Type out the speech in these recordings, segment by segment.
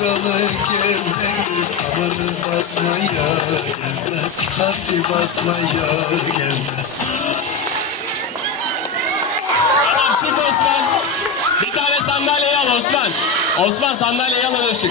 Dalı gevrek Amanı basmaya gelmez Hadi basmaya gelmez Tamam çık Osman. Bir tane sandalyeyi al Osman. Osman sandalyeyi al Işık.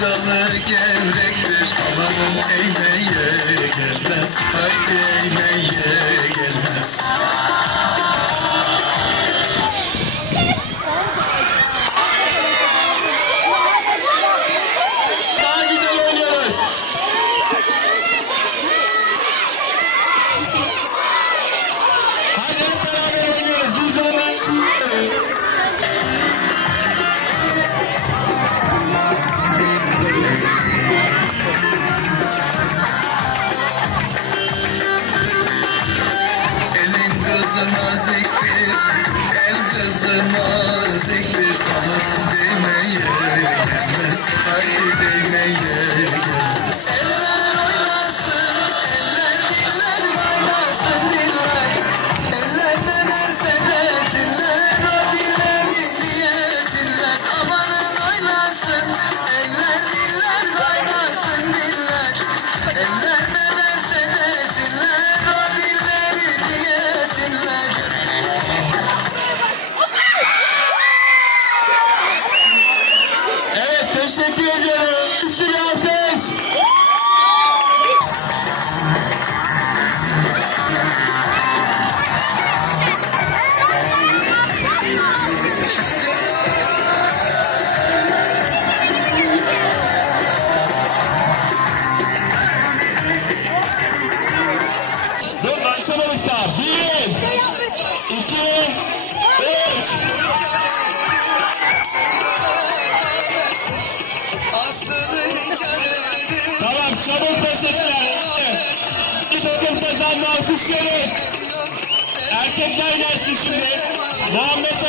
Dalı gevrektir Amanın eğmeye gelmez. Haydi eğmeye gelmez. Daha güzel it's zikir El kızına teşekkür ediyorum. Güçlü bir alkış. Muhammed